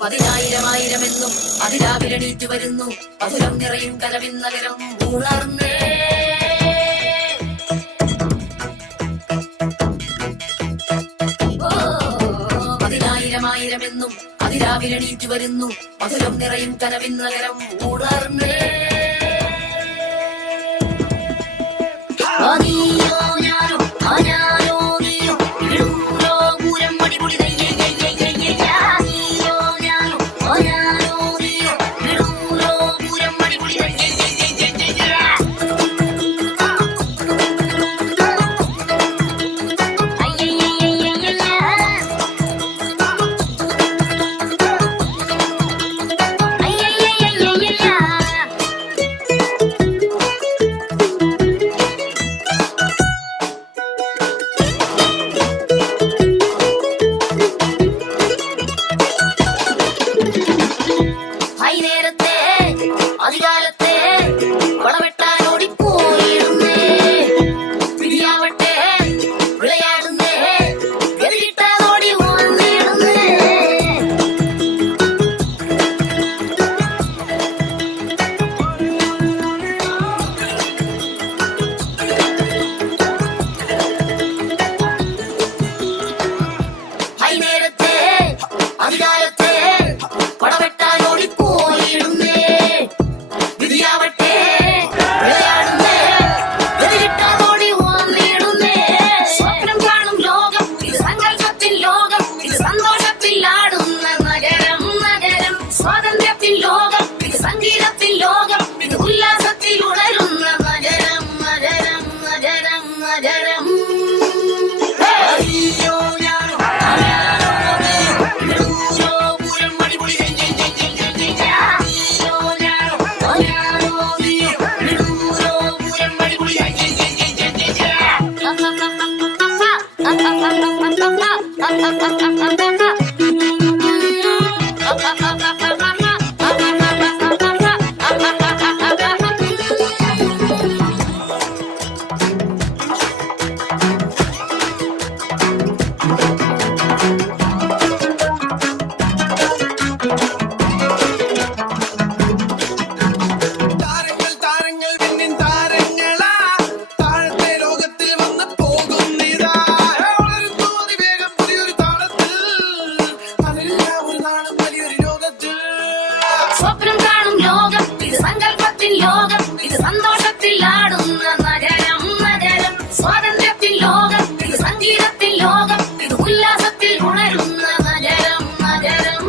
പതിനായിരമായിരമെന്നും അതിരാവിലെണീറ്റു വരുന്നു. മധുരം നിറയും കനവിൻ നഗരം ഉണർന്നേ. പതിനായിരമായിരമെന്നും അതിരാവിലെണീറ്റു വരുന്നു. മധുരം നിറയും കനവിൻ നഗരം ഉണർന്നേ. നീയോ ഞാനോ ഞാനോ നീയോ ഇടൂരോ പൂരം മടിപൊളി അധികാരത്തെ വളവെട്ടാൻ ഓടിപ്പോയിടുന്നേ. പിടിയാവട്ടെ വിളയാടുന്നേ, ഗതികിട്ടാതോടി വന്നിടുന്നേ. വൈകുന്നേരത്തെ അധികാരത്തെ വളവെട്ടാൻ ഓടിപ്പോയിടുന്നേ. സംഗീതത്തിൽ ലോകം, ഇത് ഉല്ലാസത്തിൽ ഉണരുന്ന നഗരം നഗരം നഗരം നഗരം. സ്വപ്നം കാണും ലോകം, ഇത് സങ്കല്പത്തിൻ ലോകം, ഇത് സന്തോഷത്തിൽ ആടുന്ന നഗരം നഗരം. സ്വാതന്ത്ര്യത്തിൻ ലോകം, ഇത് സംഗീതത്തിൻ ലോകം, ഇത് ഉല്ലാസത്തിൽ ഉണരുന്ന നഗരം നഗരം.